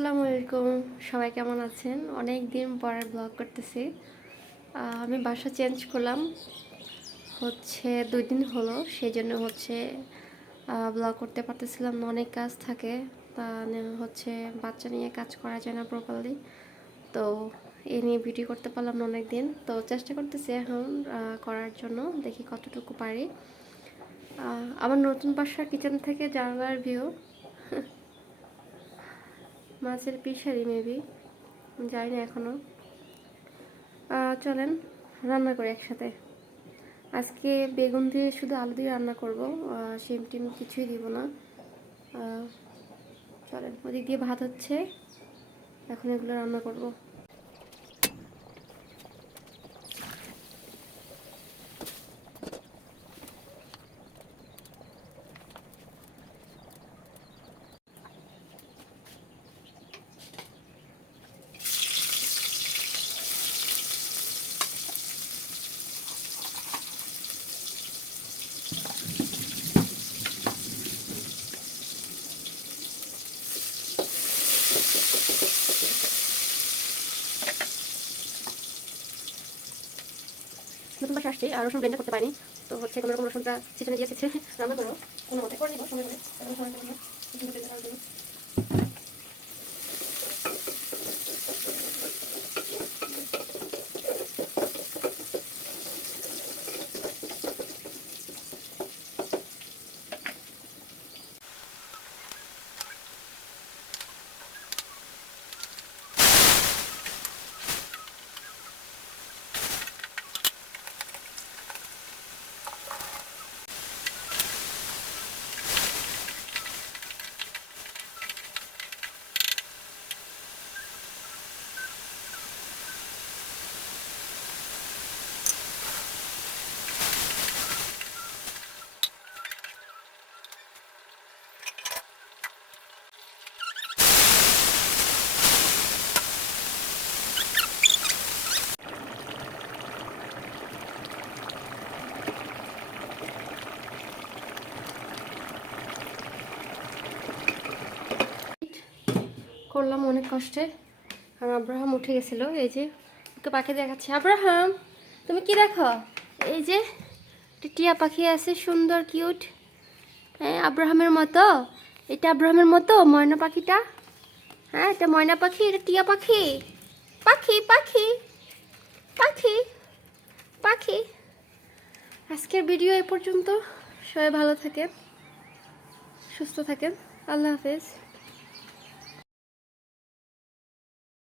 আসসালামু আলাইকুম। সবাই কেমন আছেন? অনেক দিন পরে ব্লগ করতেছি। আমি বাসা চেঞ্জ করলাম। হচ্ছে দুই দিন হলো সেই জন্য হচ্ছে ব্লগ করতে পারতেছিলাম অনেক কাজ থাকে। তা হচ্ছে বাচ্চা নিয়ে কাজ করা যায় না প্রপারলি তো এ নিয়ে ভিডিও করতে পারলাম না অনেক দিন তো চেষ্টা করতেছি এখন করার জন্য। দেখি কতটুকু পারি। আমার নতুন বাসার কিচেন থেকে জানালার ভিউ মাছের পিসারি মেবি যাই না এখনও চলেন, রান্না করি একসাথে। আজকে বেগুন দিয়ে শুধু আলু দিয়ে রান্না করব শিম টিম কিছুই দিব না। চলেন, ওদিক দিয়ে ভাত হচ্ছে। এখন এগুলো রান্না করব। নতুন বাসা আসছি, আর রসুন ব্লেন্ডার করতে পারিনি। তো হচ্ছে কোনো রকম রসুনটা সিজনে দিয়ে ছিটছে রান্না করো কোনো মতে করে নিবো, সময় করে সময় করে করলাম অনেক কষ্টে। আর আব্রাহাম উঠে গেছিল, এই যে ওকে পাখি দেখাচ্ছে। আব্রাহাম, তুমি কি দেখো? এই যে টিয়া পাখি আছে, সুন্দর, কিউট। হ্যাঁ আব্রাহামের মতো? এটা আব্রাহামের মতো, ময়না পাখিটা? হ্যাঁ এটা ময়না পাখি, এটা টিয়া পাখি। পাখি পাখি পাখি পাখি। আজকের ভিডিও এ পর্যন্ত। সবাই ভালো থাকে সুস্থ থাকেন। আল্লাহ হাফেজ।